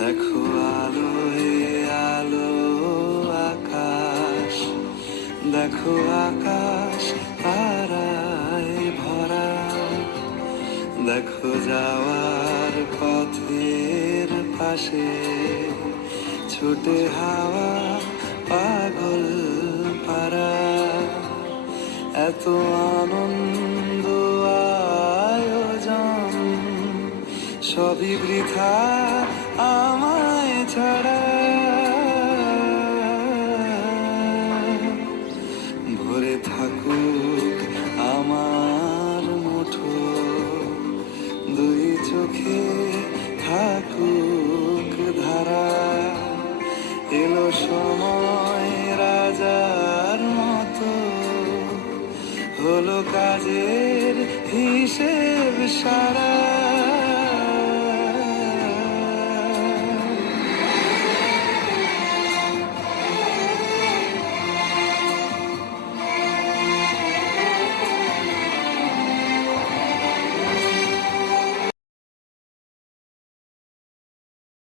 দেখো আলোয় আলো আকাশ, দেখো আকাশ তারায় ভরা, দেখো যাওয়ার পথের পাশে ছুটে হাওয়া পাগল পারা। এত আনন্দ আয়োজন সবই বৃথা আমায় ছাড়া।